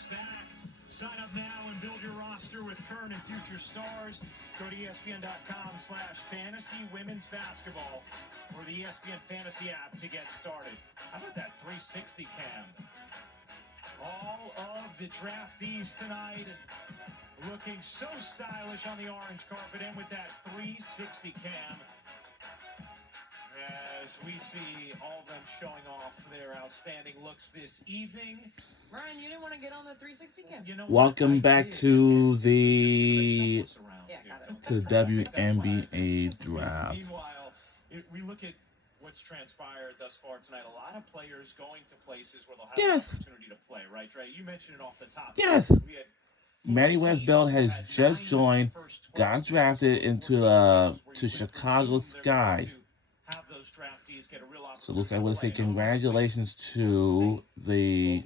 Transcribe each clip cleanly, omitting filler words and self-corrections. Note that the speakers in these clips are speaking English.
Draft's back. Sign up now and build your roster with current and future stars. Go to ESPN.com/fantasy women's basketball or the ESPN Fantasy app to get started. How about that 360 cam? All of the draftees tonight looking so stylish on the orange carpet and with that 360 cam. As we see all of them showing off their outstanding looks this evening. Ryan, you didn't want to get on the 360 cam. You know Welcome back to the WNBA draft. Meanwhile, we look at what's transpired thus far tonight. A lot of players going to places where they'll have an opportunity to play, right, Trey? You mentioned it off the top. Yes. Maddie West-Belt has just joined, got drafted into to Chicago Sky. So looks like I would say congratulations to Maddie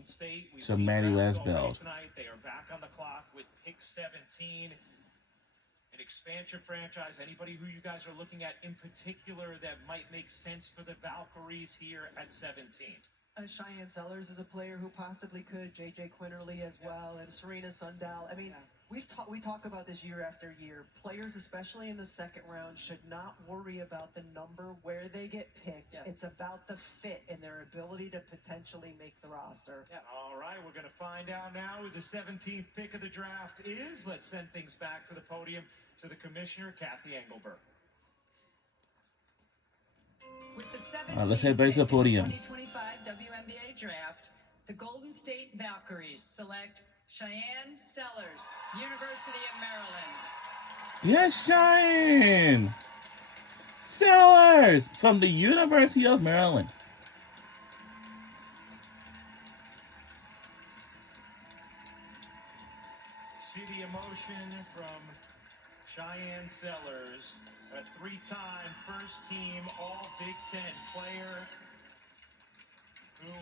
West-Belt. They are back on the clock with pick 17. An expansion franchise. Anybody who you guys are looking at in particular that might make sense for the Valkyries here at 17? Cheyenne Sellers is a player who possibly could. JJ Quinterly as well, and Serena Sundal. I mean, we talk about this year after year. Players, especially in the second round, should not worry about the number where they get picked. It's about the fit and their ability to potentially make the roster. All right, we're going to find out now who the 17th pick of the draft is. Let's send things back to the podium to the commissioner, Kathy Engelberg. With the 17th Let's head back to the podium. 2025 WNBA draft, the Golden State Valkyries select Cheyenne Sellers, University of Maryland. Yes, Cheyenne Sellers from the University of Maryland. See the emotion from Cheyenne Sellers, a three-time first-team All-Big Ten player who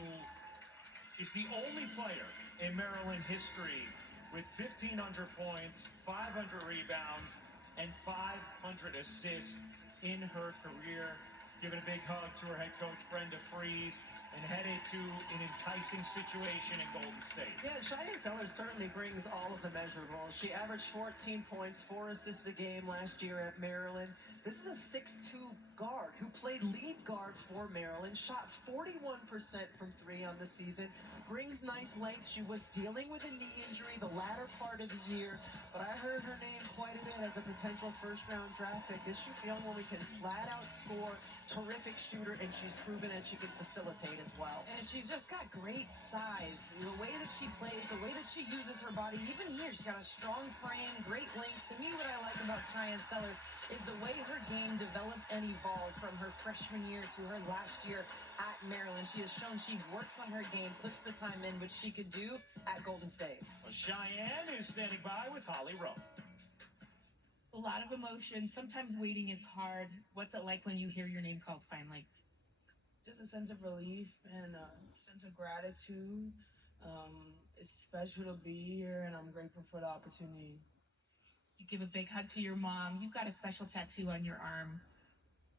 is the only player in Maryland history with 1,500 points, 500 rebounds, and 500 assists in her career. Giving a big hug to her head coach, Brenda Fries, and headed to an enticing situation in Golden State. Yeah, Cheyenne Sellers certainly brings all of the measurables. She averaged 14 points, 4 assists a game last year at Maryland. This is a 6'2" guard who played lead guard for Maryland, shot 41% from 3 on the season, brings nice length. She was dealing with a knee injury the latter part of the year, but I heard her name quite a bit as a potential first-round draft pick. This young woman can flat-out score, terrific shooter, and she's proven that she can facilitate as well. And she's just got great size. The way that she plays, the way that she uses her body, even here, she's got a strong frame, great length. To me, what I like about Cheyenne Sellers is the way her game developed and evolved from her freshman year to her last year at Maryland. She has shown she works on her game, puts the time in, which she could do at Golden State. Well, Cheyenne is standing by with Holly Rowe. A lot of emotion. Sometimes waiting is hard. What's it like when you hear your name called finally? Just a sense of relief and a sense of gratitude. It's special to be here, and I'm grateful for the opportunity. You give a big hug to your mom. You've got a special tattoo on your arm.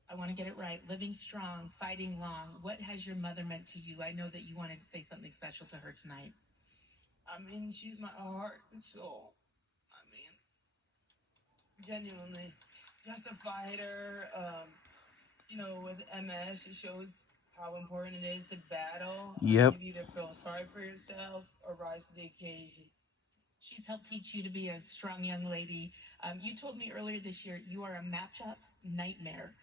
I want to get it right. Living strong, fighting long. What has your mother meant to you? I know that you wanted to say something special to her tonight. I mean, she's my heart and soul. I mean, genuinely, just a fighter. With MS, it shows how important it is to battle. Yep. You either feel sorry for yourself or rise to the occasion. She's helped teach you to be a strong young lady. You told me earlier this year you are a matchup nightmare.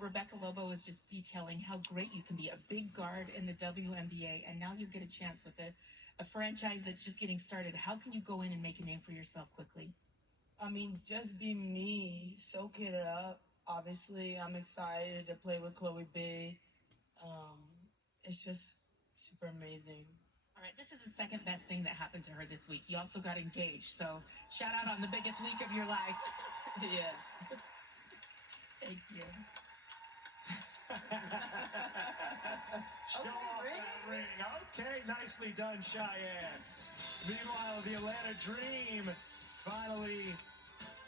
Rebecca Lobo was just detailing how great you can be, a big guard in the WNBA, and now you get a chance with a franchise that's just getting started. How can you go in and make a name for yourself quickly? I mean, just be me, soak it up. Obviously, I'm excited to play with Chloe B. It's just super amazing. All right, this is the second best thing that happened to her this week. You also got engaged, so shout out on the biggest week of your life. Yeah. Thank you. Show off that ring. Okay, nicely done, Cheyenne. Meanwhile, the Atlanta Dream finally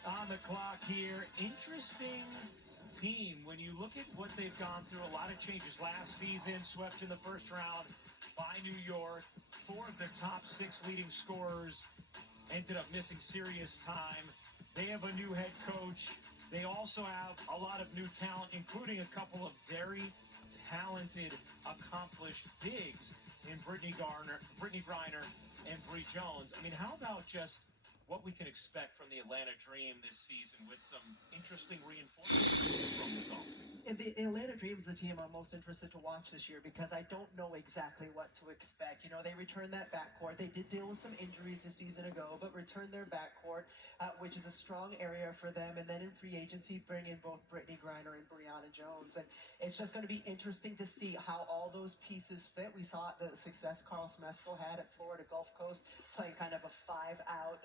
on the clock here. Interesting team when you look at what they've gone through. A lot of changes last season, swept in the first round by New York. 4 of their top 6 leading scorers ended up missing serious time. They have a new head coach. They also have a lot of new talent, including a couple of very talented, accomplished bigs in Brittany Griner, and Bree Jones. I mean, how about just what we can expect from the Atlanta Dream this season with some interesting reinforcements from this offseason? And the Atlanta Dream is the team I'm most interested to watch this year because I don't know exactly what to expect. You know, they returned that backcourt. They did deal with some injuries a season ago, but returned their backcourt, which is a strong area for them. And then in free agency, bring in both Brittany Griner and Brianna Jones. And it's just going to be interesting to see how all those pieces fit. We saw the success Carl Smesco had at Florida Gulf Coast, playing kind of a 5-out,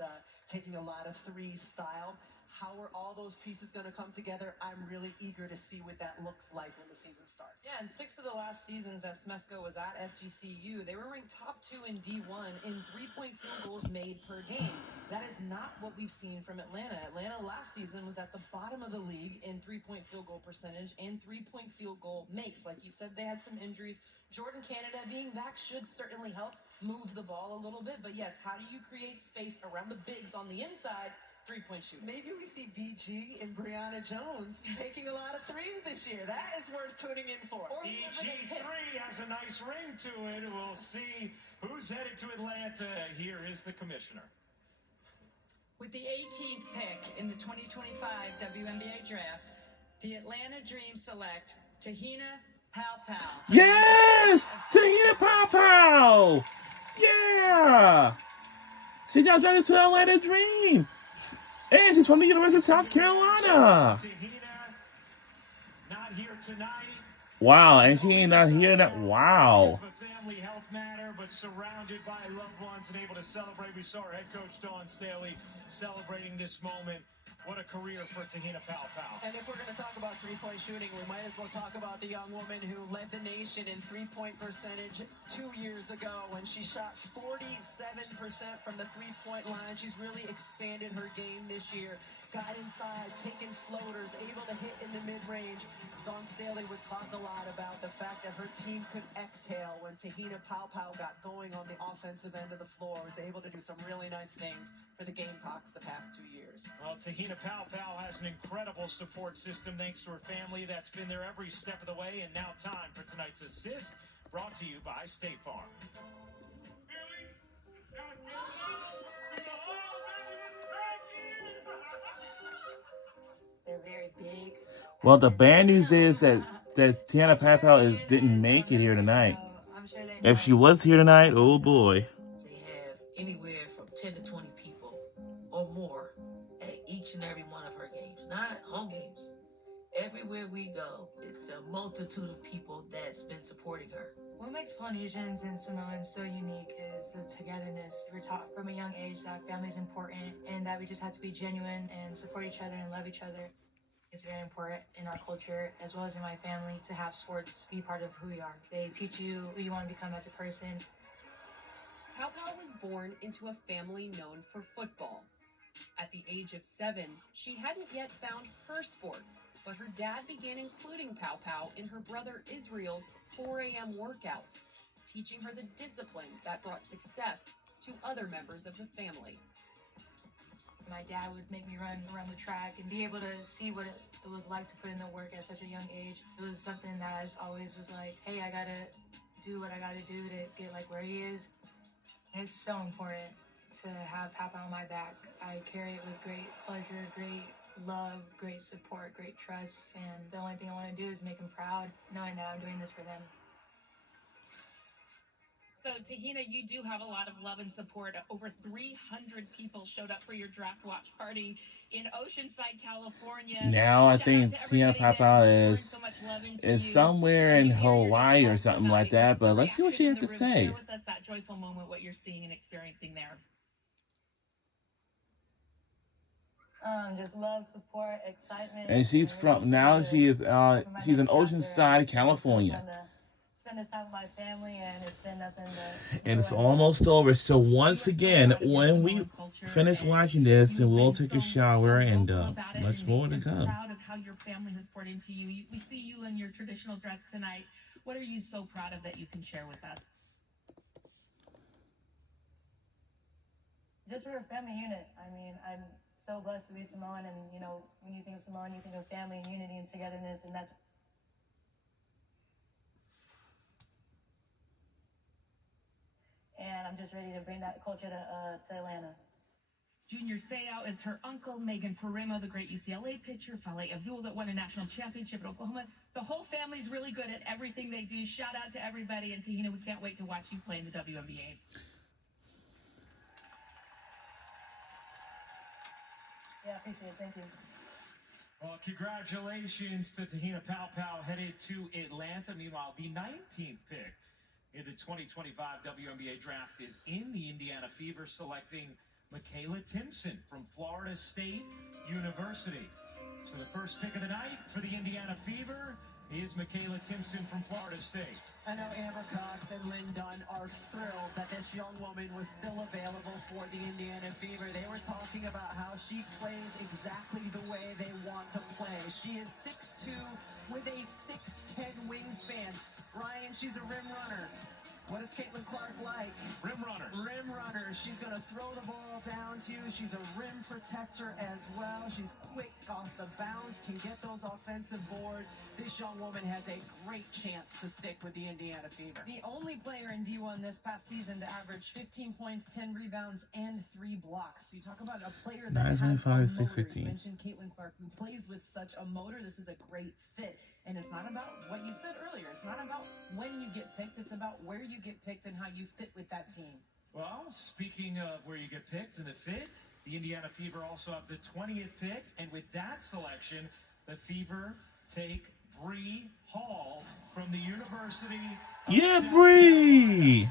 taking a lot of threes style. How are all those pieces going to come together? I'm really eager to see what that looks like when the season starts. Yeah, in 6 of the last seasons that Smesco was at FGCU, they were ranked top 2 in D1 in 3-point field goals made per game. That is not what we've seen from Atlanta. Atlanta last season was at the bottom of the league in 3-point field goal percentage and 3-point field goal makes. Like you said, they had some injuries. Jordan Canada being back should certainly help move the ball a little bit. But yes, how do you create space around the bigs on the inside? 3-point shooting. Maybe we see BG and Brianna Jones taking a lot of threes this year. That is worth tuning in for. BG3 has a nice ring to it. We'll see who's headed to Atlanta. Here is the commissioner. With the 18th pick in the 2025 WNBA draft, the Atlanta Dream select Tahina Paopao. Yes! Tahina Paopao! Yeah! She got drafted to the Atlanta Dream. And she's from the University of South Carolina. Tahina, not here tonight. Wow, and she ain't not here tonight. Wow. It's a family health matter, but surrounded by loved ones and able to celebrate. We saw our head coach Dawn Staley celebrating this moment. What a career for Tahina Paopao. And if we're going to talk about three-point shooting, we might as well talk about the young woman who led the nation in three-point percentage 2 years ago when she shot 47% from the three-point line. She's really expanded her game this year. Got inside, taking floaters, able to hit in the mid-range. Dawn Staley would talk a lot about the fact that her team could exhale when Tahina Paopao got going on the offensive end of the floor, was able to do some really nice things for the Gamecocks the past 2 years. Well, Tahina Paopao has an incredible support system thanks to her family that's been there every step of the way. And now time for tonight's assist, brought to you by State Farm. They're very big. Well, the bad news is that Tahina Paopao didn't make it here tonight. So I'm sure they If she was here tonight, oh boy. They have anywhere from 10 to 20 people or more at each and every one of her games. Not home games. Everywhere we go, it's a multitude of people that's been supporting her. What makes Polynesians and Samoans so unique is the togetherness. We're taught from a young age that family is important and that we just have to be genuine and support each other and love each other. It's very important in our culture, as well as in my family, to have sports be part of who we are. They teach you who you want to become as a person. Paopao was born into a family known for football. At the age of 7, she hadn't yet found her sport, but her dad began including Paopao in her brother Israel's 4 a.m. workouts, teaching her the discipline that brought success to other members of the family. My dad would make me run around the track and be able to see what it was like to put in the work at such a young age. It was something that I just always was like, hey, I gotta do what I gotta do to get like where he is. It's so important to have Paopao on my back. I carry it with great pleasure, great love, great support, great trust, and the only thing I want to do is make them proud, knowing that I'm doing this for them. So, Tahina, you do have a lot of love and support. Over 300 people showed up for your draft watch party in Oceanside, California. Now I Shout think out to everybody Tahina there Paopao who's pouring is so much love into is you. somewhere in As you hear your Hawaii name or called something tonight, like that. what's the But let's see what she reaction has in to the room? say. Share with us that joyful moment, what you're seeing and experiencing there. Just love, support, excitement. And she's from now. She's in Oceanside, California. Spend this time with my family, and it's been nothing but. And it's almost over. So once again, when we finish watching this, then we'll take a shower and much more to come. Proud of how your family has poured into you. We see you in your traditional dress tonight. What are you so proud of that you can share with us? Just we're a family unit. I mean, I'm so blessed to be Samoan, and you know, when you think of Samoan, you think of family and unity and togetherness, and that's. And I'm just ready to bring that culture to Atlanta. Junior Seau is her uncle, Megan Farimo, the great UCLA pitcher, Fale Abdul that won a national championship at Oklahoma. The whole family's really good at everything they do. Shout out to everybody. And Tahina, we can't wait to watch you play in the WNBA. Yeah, appreciate it. Thank you. Well, congratulations to Tahina Paopao, headed to Atlanta. Meanwhile, the 19th pick in the 2025 WNBA draft is in the Indiana Fever, selecting Michaela Timpson from Florida State University. So the first pick of the night for the Indiana Fever is Michaela Timpson from Florida State. I know Amber Cox and Lynn Dunn are thrilled that this young woman was still available for the Indiana Fever. They were talking about how she plays exactly the way they want to play. She is 6'2" with a 6'10" wingspan. Ryan, she's a rim runner. What is Caitlin Clark like? Rim runners. Rim runner. She's going to throw the ball down to you. She's a rim protector as well. She's quick off the bounce, can get those offensive boards. This young woman has a great chance to stick with the Indiana Fever. The only player in D1 this past season to average 15 points, 10 rebounds, and 3 blocks. You talk about a player that has a 925, motor. 615. You mentioned Caitlin Clark, who plays with such a motor. This is a great fit. And it's not about what you said earlier. It's not about when you get picked. It's about where you get picked and how you fit with that team. Well, speaking of where you get picked and the fit, the Indiana Fever also have the 20th pick. And with that selection, the Fever take Bree Hall from the University of Yeah, South Bree!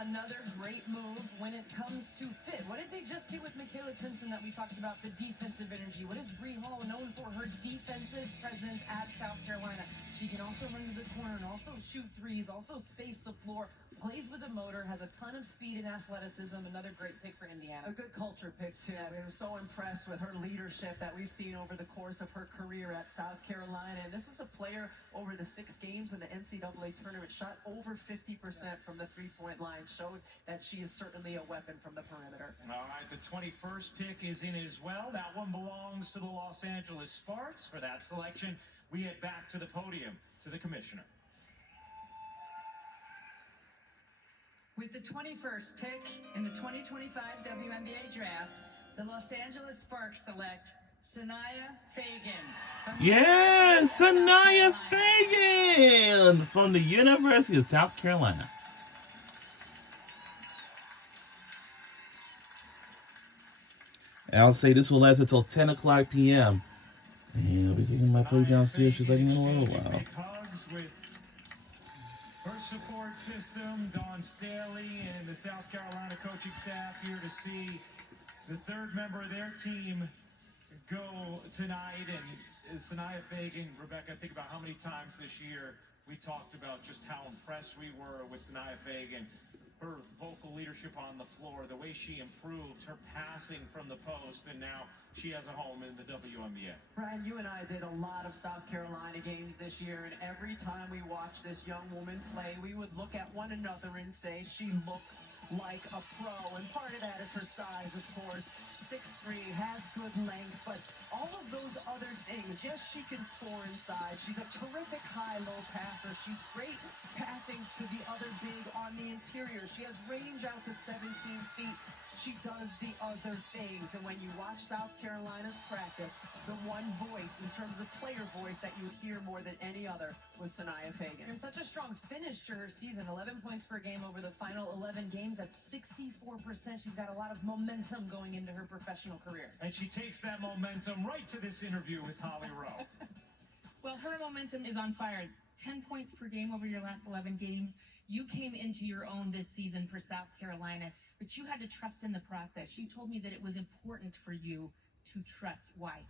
Another great move when it comes to fit. What did they just get with Michaela Timpson that we talked about, the defensive energy? What is Bree Hall known for? Her defensive presence at South Carolina. She can also run to the corner and also shoot threes, also space the floor, plays with a motor, has a ton of speed and athleticism. Another great pick for Indiana. A good culture pick, too. We were so impressed with her leadership that we've seen over the course of her career at South Carolina. And this is a player over the 6 games in the NCAA tournament, shot over 50% from the three-point line, showed that she is certainly a weapon from the perimeter. All right, the 21st pick is in as well. That one belongs to the Los Angeles Sparks. For that selection, we head back to the podium to the commissioner. With the 21st pick in the 2025 WNBA draft, the Los Angeles Sparks select Sanaya Fagan. Yes, Sanaya Fagan from the University of South Carolina. I'll say this will last until 10 o'clock p.m. And I'll be taking my plate downstairs. She's like, in a little while. Big hugs with her support system, Dawn Staley, and the South Carolina coaching staff here to see the third member of their team go tonight. And Sanaya Fagan, Rebecca, think about how many times this year we talked about just how impressed we were with Sanaya Fagan. Her vocal leadership on the floor, the way she improved, her passing from the post, and now she has a home in the WNBA. Brian, you and I did a lot of South Carolina games this year, and every time we watched this young woman play, we would look at one another and say, she looks like a pro. And part of that is her size, of course. 6'3", has good length, but all of those other things, yes, she can score inside. She's a terrific high-low passer. She's great passing to the other big on the interior. She has range out to 17 feet. She does the other things. And when you watch South Carolina's practice, the one voice in terms of player voice that you hear more than any other was Sanaya Fagan. And such a strong finish to her season. 11 points per game over the final 11 games at 64%. She's got a lot of momentum going into her professional career. And she takes that momentum right to this interview with Holly Rowe. Well, her momentum is on fire. 10 points per game over your last 11 games. You came into your own this season for South Carolina, but you had to trust in the process. She told me that it was important for you to trust. Why?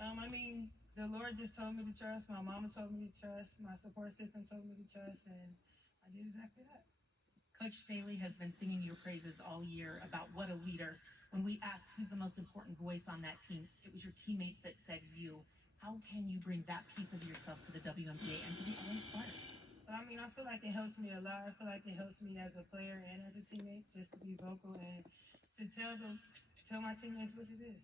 I mean, the Lord just told me to trust. My mama told me to trust. My support system told me to trust, and I did exactly that. Coach Staley has been singing your praises all year about what a leader. When we asked who's the most important voice on that team, it was your teammates that said you. How can you bring that piece of yourself to the WNBA and to the LA Sparks? But I mean, I feel like it helps me a lot. I feel like it helps me as a player and as a teammate just to be vocal and to tell my teammates what it is.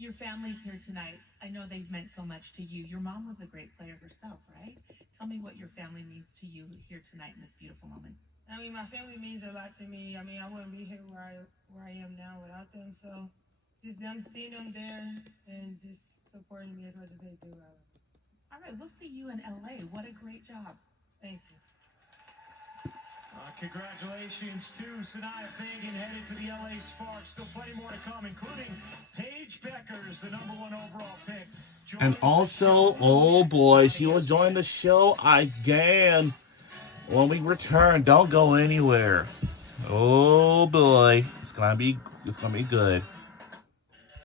Your family's here tonight. I know they've meant so much to you. Your mom was a great player herself, right? Tell me what your family means to you here tonight in this beautiful moment. I mean, my family means a lot to me. I mean, I wouldn't be here where I am now without them. So just them seeing them there and just supporting me as much as they do. All right, we'll see you in LA. What a great job. Thank you. Congratulations to Sanaya Fagan, headed to the LA Sparks. Still plenty more to come, including Paige Beckers, the #1 overall pick. And also, oh boy, she will join the show again when we return. Don't go anywhere. Oh boy, it's gonna be good.